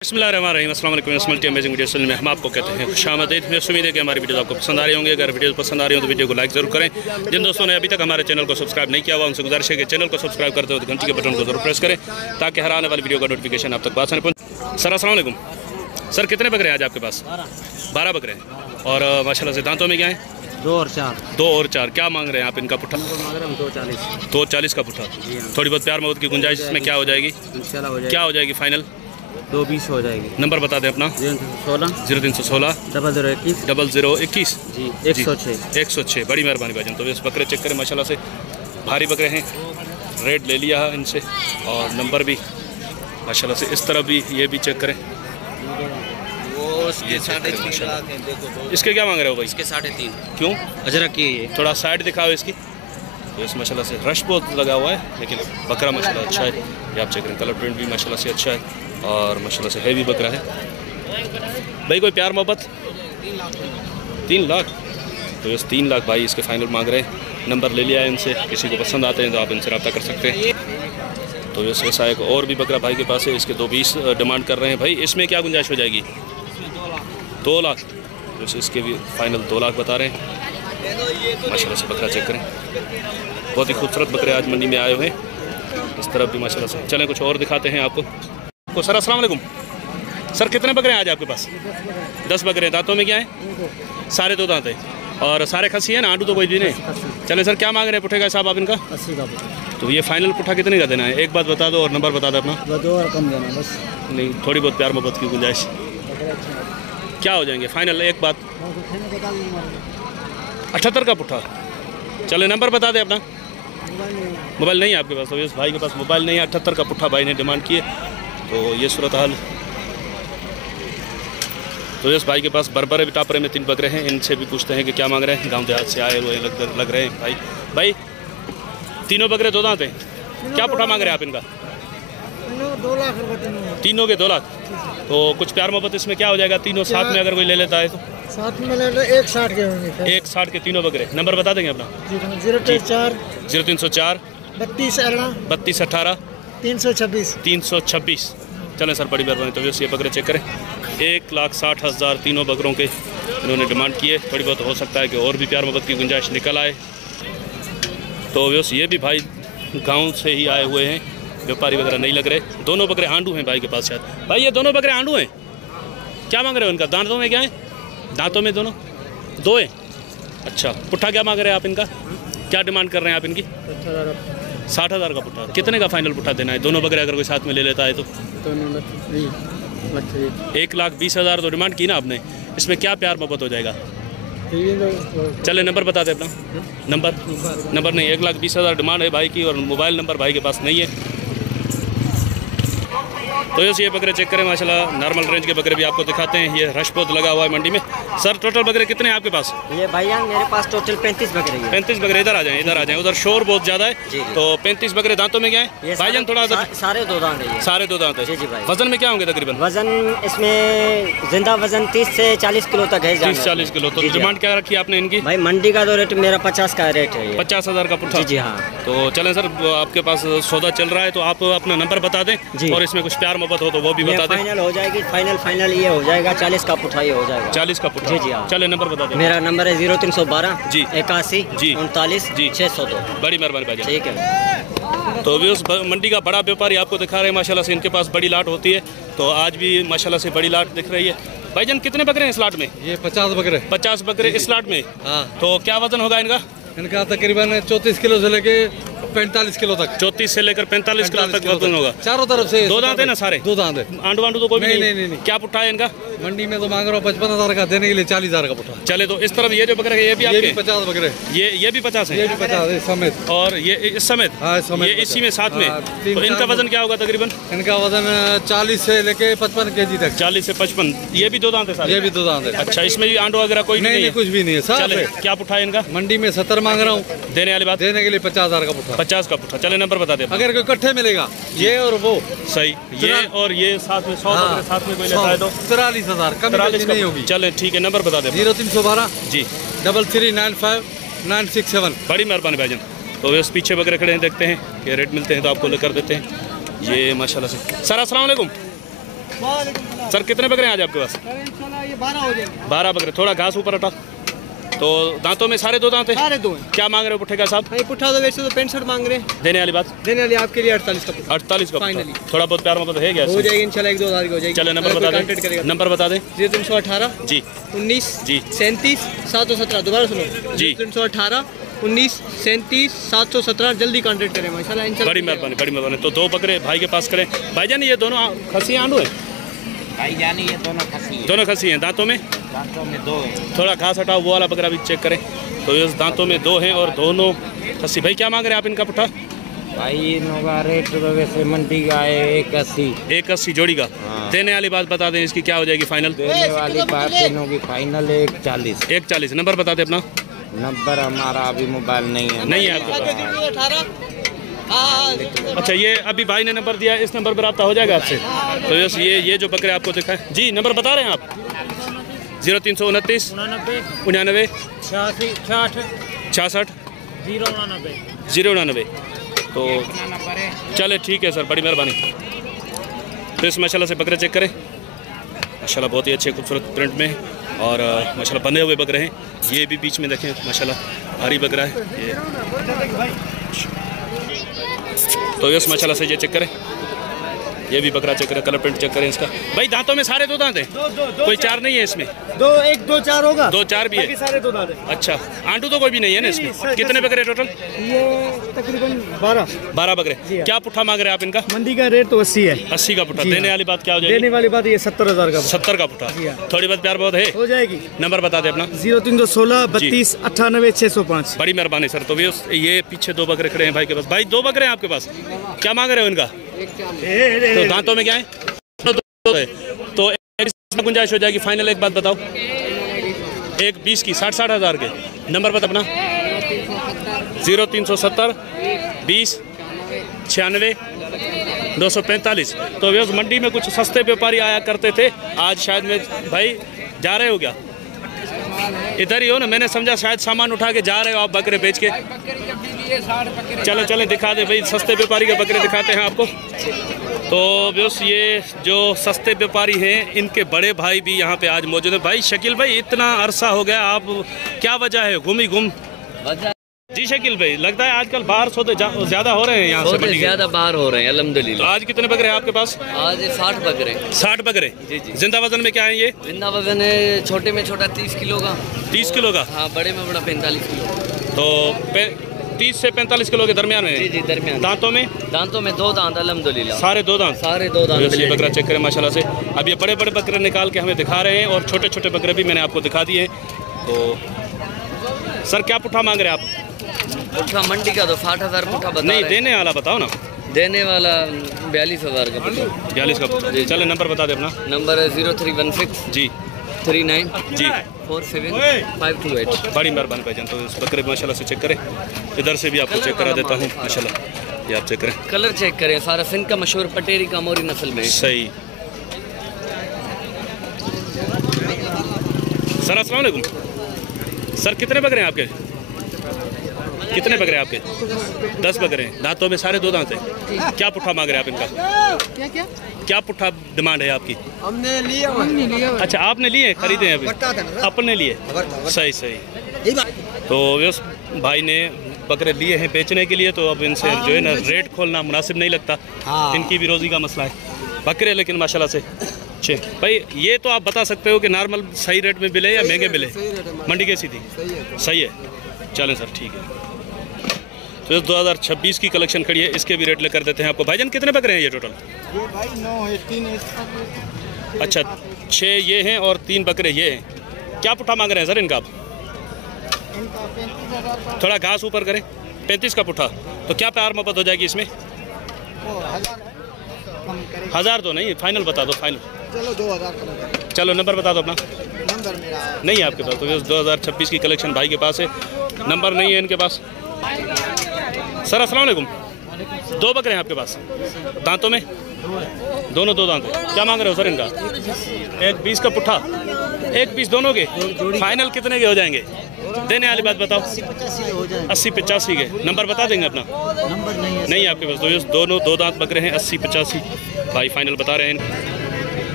बिस्मिल्लाहिर्रहमानिर्रहीम अस्सलाम वालेकुम मल्टी अमेजिंग वीडियो में हम आपको कहते हैं खुशामदीद। मैं उम्मीद है कि हमारी वीडियो आपको पसंद आ रही होंगी। अगर वीडियो पसंद आ रही हो तो वीडियो को लाइक जरूर करें। जिन दोस्तों ने अभी तक हमारे चैनल को सब्सक्राइब नहीं किया हुआ उनसे गुजारिश है कि चैनल को सब्सक्राइब करते हुए घंटी के बटन को जरूर प्रेस करें ताकि हर आने वाली वीडियो का नोटिफिकेशन आप तक आसानी पहुँचे। सर अस्सलाम वालेकुम। सर कितने बकरे हैं आज आपके पास? 12 बकरे हैं। और माशाल्लाह से दांतों में क्या है? 2 और 4। क्या मांग रहे हैं आप इनका पुट्ठा? 240 का पुट्ठा। थोड़ी बहुत प्यार मोहब्बत की गुंजाइश इसमें क्या हो जाएगी? क्या हो जाएगी फाइनल? 220 हो जाएगी। नंबर बता दें अपना। 0316 0021 जी 106। बड़ी मेहरबानी भाईजान। तो इस बकरे चेक करें, माशाल्लाह से भारी बकरे हैं। रेट ले लिया है इनसे और नंबर भी माशाल्लाह से। इस तरफ भी ये भी चेक करें। ये 3.5 इसके क्या मांग रहे हो भाई? इसके 3.5। क्यों? अजरक की है। थोड़ा साइड दिखाओ इसकी। तो इस माशाल्लाह से रश बहुत लगा हुआ है लेकिन बकरा माशाल्लाह अच्छा है। ये आप चेक करें, कलर प्रिंट भी माशाल्लाह से अच्छा है और माशाल्लाह से हैवी बकरा है भाई। कोई प्यार मोहब्बत? 3 लाख। तो इस 3 लाख भाई इसके फाइनल मांग रहे हैं। नंबर ले लिया है इनसे, किसी को पसंद आते हैं तो आप इनसे रब्ता कर सकते हैं। तो इस ऐसा एक और भी बकरा भाई के पास है, इसके 220 डिमांड कर रहे हैं भाई। इसमें क्या गुंजाइश हो जाएगी? 2 लाख। तो इसके भी फाइनल 2 लाख बता रहे हैं। माशाल्लाह से बकरा चेक करें, बहुत ही खूबसूरत बकरे आज मंडी में आए हुए हैं। इस तरफ भी माशाल्लाह से। चलें कुछ और दिखाते हैं आपको। तो सर अस्सलाम वालेकुम। सर कितने बकरे हैं आज आपके पास? 10 बकरे हैं। दांतों में क्या है? सारे 2 दांत है और सारे खस्सी है ना? आंडू तो कोई भी नहीं। चले सर, क्या मांग रहे हैं पुट्ठे का हिसाब आप इनका? 80 का। तो ये फाइनल पुट्ठा कितने का देना है? एक बात बता दो और नंबर बता दो अपना। 2 और कम देना बस। नहीं, थोड़ी बहुत प्यार मोहब्बत की गुंजाइश। क्या हो जाएंगे फाइनल? एक बात। 78 का पुट्ठा। चले नंबर बता दें अपना। मोबाइल नहीं है आपके पास? तो इस भाई के पास मोबाइल नहीं है। 78 का पुट्ठा भाई ने डिमांड किए। तो ये सूरत हाल। तो इस भाई के पास बरबरे टापरे में 3 बकरे हैं। इनसे भी पूछते हैं कि क्या मांग रहे हैं। गांव देहात से आए हुए लग रहे हैं भाई। तीनों बकरे 2 दांत हैं। क्या पुट्ठा मांग रहे हैं आप इनका? 2 लाख। तीनों के 2 लाख। तो कुछ प्यार मोहब्बत इसमें क्या हो जाएगा? तीनों साथ में अगर कोई ले लेता है तो? साथ में ले लो 160 के होंगे। 160 के तीनों बकरे। नंबर बता देंगे अपना। 034 0304 32 18 326। चलें सर, बड़ी मेहरबानी। तो ये बकरे चेक करें। 1,60,000 तीनों बकरों के इन्होंने डिमांड की है। थोड़ी बहुत हो सकता है कि और भी प्यार मोहब्बत की गुंजाइश निकल आए। तो ये भी भाई गांव से ही आए हुए हैं, व्यापारी वगैरह नहीं लग रहे। दोनों बकरे आंडू हैं भाई के पास शायद। भाई ये दोनों बकरे आंडू हैं। क्या मांग रहे हो इनका? दांतों में क्या है? दांतों में दोनों 2 हैं। अच्छा, पुट्ठा क्या मांग रहे हैं आप इनका? क्या डिमांड कर रहे हैं आप इनकी? 60,000 का पुट्ठा। कितने का फाइनल पुट्ठा देना है? दोनों बकरे अगर कोई साथ में ले लेता है तो? 1,20,000 तो डिमांड की ना आपने। इसमें क्या प्यार मोहब्बत हो जाएगा? चले नंबर बता दे अपना। नंबर नहीं, 1,20,000 डिमांड है भाई की और मोबाइल नंबर भाई के पास नहीं है। तो ये बकरे चेक करें, माशाल्लाह नॉर्मल रेंज के बकरे भी आपको दिखाते हैं। ये रश बहुत लगा हुआ है मंडी में। सर टोटल बकरे कितने हैं आपके पास? ये भैया मेरे पास टोटल 35 बकरे हैं। 35 बकरे। इधर आ जाएं। उधर शोर बहुत ज़्यादा है। तो 35 बकरे। दांतों में क्या है भाईजान? थोड़ा सारे 2 दांत है। सारे 2 दांत है। जी भाई। वजन में क्या होंगे तकरीबन? वजन इसमें जिंदा वजन 30 से 40 किलो तक है। 30-40 किलो। तो डिमांड क्या रखी है आपने इनकी? भाई मंडी का तो रेट मेरा 50 का रेट है। 50,000 का पुट्ठा। जी हाँ। तो चलें सर, आपके पास सौदा चल रहा है तो आप अपना नंबर बता दें और इसमें कुछ प्यार मोहब्बत हो तो वो भी बता दें। फाइनल हो जाएगी। फाइनल ये हो जाएगा 40 का पुट्ठा। ये हो जाएगा 40 का पुट्ठा। जी हाँ। चले नंबर बता दें। मेरा नंबर है 0312 जी 81 जी 39 जी 602। बड़ी मेहरबानी भाई। ठीक है। तो भी उस मंडी का बड़ा व्यापारी आपको दिखा रहे हैं। माशाल्लाह से इनके पास बड़ी लाट होती है। तो आज भी माशाल्लाह से बड़ी लाट दिख रही है। भाईजान कितने बकरे हैं इस लाट में? ये 50 बकरे। 50 बकरे इस लाट में। हाँ। तो क्या वजन होगा इनका? इनका तकरीबन 34 किलो से लेके 45 किलो तक। 34 से लेकर 45 किलो तक वजन होगा। चारों तरफ से 2 दांत है ना सारे? 2 दांत है। आंडू तो कोई नहीं। क्या पुट्ठा है इनका? मंडी में तो मांग रहा हूँ 55,000 का, देने के लिए 40,000 का पुट्ठा। चले तो इस तरफ ये जो बकरे ये भी ये भी 50 बकरे। ये भी 50 है। ये भी 50 है समेत। और ये इस समेत? हाँ, इस समेत। ये इसी में साथ में। तो इनका वजन क्या होगा तकरीबन? इनका वजन 40 से लेके 55 kg तक। 40 से 55। ये भी 2 दांत है सारे? ये भी 2 दांत है। अच्छा, इसमें भी आंडू वगैरह कोई नहीं है? कुछ भी नहीं है। चले, क्या पुट्ठा है इनका? मंडी में 70 मांग रहा हूँ। देने वाली बात? देने के लिए 50,000 का पुट्ठा। 50 का पुट्ठा। चले नंबर बता दे। अगर कोई इकट्ठे मिलेगा ये और वो सही, ये और ये साथ में 100 बकरे साथ में कोई लेता है तो 43,000 कम नहीं होगी। चले ठीक है, नंबर बता दे। 0312 जी 3395 967। बड़ी मेहरबानी भाईजान। तो इस पीछे बकरे खड़े हैं, देखते हैं कि रेट मिलते हैं तो आपको लेकर देते हैं। ये माशाल्लाह से। सर अस्सलाम वालेकुम। सर कितने बकरे हैं आज आपके पास? ये 12 हो जाएंगे। 12 बकरे। थोड़ा घास ऊपर हटा। तो दांतों में सारे 2 दांत हैं? सारे 2 हैं। क्या मांग रहे हो पुट्ठे का साहब? भाई पुट्ठा तो वैसे तो 65 मांग रहे हैं। देने वाली बात? देने वाली आपके लिए 48 का पुट्ठा। 48 का फाइनली। थोड़ा बहुत प्यार मोहब्बत है क्या? हो जाएगी इंशाल्लाह, 1-2 हज़ार की हो जाएगी। चलो नंबर बता दें। नंबर बता दें। 0318 जी 19 जी 37 717। दोबारा सुनो जी। 0318 19 37 717। जल्दी कांटेक्ट करें माशाल्लाह इंशाल्लाह। बड़ी मेहरबानी, बड़ी मेहरबानी। तो 2 बकरे भाई के पास करें। भाईजान ये दोनों खसी आंडू है? भाईजान ये दोनों खसी है। दोनों खसी हैं। दांतों में? दांतों में 2 है। थोड़ा घास हटाओ, वो वाला बकरा भी चेक करें। तो ये दांतों में 2 हैं और दोनों खसी। भाई क्या मांग रहे हैं आप इनका पुट्ठा? भाई इनों का रेट तो वैसे मंडी का है 180। 180 जोड़ी का। हाँ। देने वाली बात बता दें, इसकी क्या हो जाएगी फाइनल? देने वाली बात इनों की फाइनल 140। 140। नंबर बता दें अपना। नंबर हमारा अभी मोबाइल नहीं है। नहीं है आपके पास? अच्छा, ये अभी भाई ने नंबर दिया, इस नंबर पर रब्ता हो जाएगा आपसे। तो यस ये जो बकरे आपको दिखाएं जी, नंबर बता रहे हैं आप? 0329 99 66 099। तो चले ठीक है सर, बड़ी मेहरबानी। तो इस माशाल्लाह से बकरे चेक करें। माशाल्लाह बहुत ही अच्छे खूबसूरत प्रिंट में और माशाल्लाह बंधे हुए बकरे हैं। ये भी बीच में देखें माशाल्लाह भारी बकरा है ये। तो इस माशाल्लाह से ये चेक करें, ये भी बकरा चेक करें, कलर प्रिंट चेक करें इसका। भाई दांतों में सारे 2 दांत हैं? कोई 4 नहीं है इसमें? 1 2 4 होगा। 2 4 भी है? सारे 2 दांत हैं। अच्छा, आंटू तो कोई भी नहीं है ना इसमें? कितने बकरे टोटल? ये तकरीबन 12 बकरे। क्या पुट्ठा मांग रहे हैं आप इनका? मंडी का रेट तो 80 है। 80 का पुट्ठा। देने वाली बात क्या हो जाएगी? देने वाली बात ये 70,000 का 70 का पुट्ठा। थोड़ी बहुत प्यार बहुत है? हो जाएगी। नंबर बता दें अपना। 0316 32 98 605। बड़ी मेहरबानी सर। तो ये पीछे 2 बकरे खड़े हैं भाई के पास। भाई 2 बकरे हैं आपके पास, क्या मांग रहे हो इनका? तो दांतों में क्या है? तो इसमें गुंजाइश हो जाएगी फाइनल। एक बात बताओ, 1-20 की 60 हज़ार के। नंबर बता अपना। 0370 20 96 245। तो व्यवस्था मंडी में कुछ सस्ते व्यापारी आया करते थे, आज शायद में भाई जा रहे हो क्या? इधर ही हो ना, मैंने समझा शायद सामान उठा के जा रहे हो आप बकरे बेच के। चलो चले दिखा दे भाई, सस्ते व्यापारी के बकरे दिखाते हैं आपको। तो व्यवस्था ये जो सस्ते व्यापारी हैं इनके बड़े भाई भी यहाँ पे आज मौजूद है। भाई शकील भाई, इतना अरसा हो गया, आप क्या वजह है घूम ही घूम? जी शकील भाई, लगता है आजकल बाहर सौदे ज्यादा हो रहे हैं यहाँ से? बहुत ज्यादा बाहर हो रहे हैं अल्हम्दुलिल्लाह। आज कितने बकरे हैं आपके पास? आज 60 बकरे। 60 बकरे? जी जी। जिंदा वजन में क्या है ये? जिंदा वजन है छोटे में छोटा 30 किलो का। 30 किलो का? हाँ, बड़े में बड़ा 45 किलो। तो 30 से 45 किलो के दरमियान जी है? जी दरमियान। दांतों में? दांतों में 2 दांत अल्हम्दुलिल्लाह। सारे 2 दांत? सारे 2 दांत। ये बकरा चेक करें माशाल्लाह से। अब ये बड़े बड़े बकरे निकाल के हमें दिखा रहे हैं और छोटे छोटे बकरे भी मैंने आपको दिखा दिए हैं। तो सर क्या पुट्ठा मांग रहे हैं आप? पुट्ठा मंडी का तो 60,000 पुट्ठा बता नहीं, रहे हैं। देने वाला बताओ ना। देने वाला 42,000 का पुट्ठा। 42 का पुट्ठा। चले नंबर बता दे अपना। नंबर है 0316 जी 39 जी 47 528। बड़ी मेहरबानी भाईजान। तो इस बकरे माशाल्लाह से चेक करें, इधर से भी आपको चेक करा देता हूँ माशाल्लाह। ये आप चेक करें, कलर चेक करें। सारा सिंध का मशहूर पटेरी का मोरी नस्ल में। सही। सर अस्सलाम वालेकुम। सर कितने बकरे हैं आपके? कितने बकरे हैं आपके? 10 बकरे हैं। दांतों में सारे 2 दांत हैं। क्या पुट्ठा मांग रहे हैं आप इनका? क्या पुट्ठा डिमांड है आपकी? हमने लिए। अच्छा, आपने लिए, खरीदे हैं अभी? अपने लिए? सही सही। तो भाई ने बकरे लिए हैं बेचने के लिए, तो अब इनसे जो है ना रेट खोलना मुनासिब नहीं लगता। इनकी भी रोज़ी का मसला है। बकरे लेकिन माशाल्लाह से अच्छे। भाई ये तो आप बता सकते हो कि नॉर्मल सही रेट में मिले या महंगे मिले? मंडी कैसी थी? सही है। चलें सर, ठीक है। तो 2026 की कलेक्शन खड़ी है, इसके भी रेट लेकर देते हैं आपको। भाईजान कितने बकरे हैं ये टोटल? ये भाई 9 है, 3 है। अच्छा, 6 ये हैं और 3 बकरे ये हैं। क्या पुट्ठा मांग रहे हैं सर इनका आप? थोड़ा घास ऊपर करें। 35 का पुट्ठा। तो क्या प्यार मोहब्बत हो जाएगी इसमें? 1000 तो नहीं, फाइनल बता दो, फाइनल। चलो 2000। चलो नंबर बता दो अपना। नंबर मेरा नहीं है आपके पास? तो 2026 की कलेक्शन भाई के पास है, नंबर नहीं है इनके पास। सर अस्सलाम वालेकुम। 2 बकरे हैं आपके पास, दांतों में? दोनों 2 दांत हैं। क्या मांग रहे हो सर इनका? 1-20 का पुट्ठा। 1-20 दोनों के? फाइनल कितने के हो जाएंगे? देने वाली बात बताओ। 80-85 के। नंबर बता देंगे अपना? नहीं है आपके पास? तो ये दोनों 2 दांत बकरे हैं, 80-85 भाई फाइनल बता रहे हैं।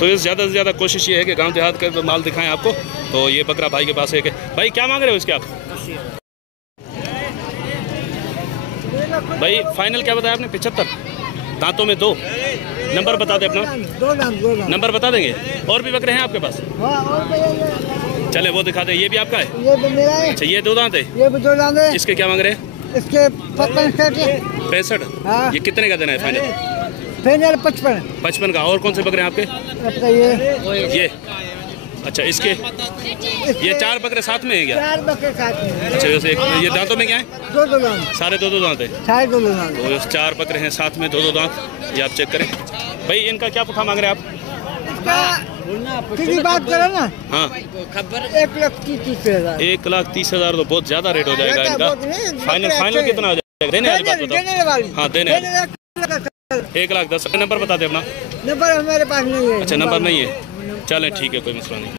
तो इस ज़्यादा से ज़्यादा कोशिश ये है कि गांव देहात का माल दिखाएं आपको। तो ये बकरा भाई के पास है कि भाई क्या मांग रहे हो इसके आप? भाई फाइनल क्या बताया आपने? 75 दांतों में 2। नंबर बता दें अपना। 2 दांत। नंबर बता देंगे। और भी बकरे हैं आपके पास? हाँ, और चले वो दिखा दें। ये भी आपका है? ये भी मेरा है। अच्छा ये 2 दांत है। ये भी 2 दांत है। इसके क्या मांग रहे हैं? इसके 65। हाँ। ये कितने का देना है फाइनल? फाइनल 55। 55 का। और कौन से बकरे हैं आपके? आपका ये अच्छा इसके ये 4 बकरे साथ में है क्या? 4 बकरे साथ में। अच्छा जैसे ये दांतों में क्या है? 2 दांत। सारे 2 दांत है। सारे 2 दांत। तो 4 बकरे हैं साथ में 2 दांत। ये आप चेक करें। भाई इनका क्या पुठा मांग रहे हैं आप? किसी बात करो ना। हाँ 1,30,000। 1,30,000 तो बहुत ज़्यादा रेट हो जाएगा इनका। फाइनल कितना हो जाएगा? देने वाली बात बताओ। देने वाली। हाँ देने वाली। 1,10,000। नंबर बता दे अपना। नंबर हमारे पास नहीं है। अच्छा नंबर नहीं है। चलें ठीक है कोई मसला नहीं।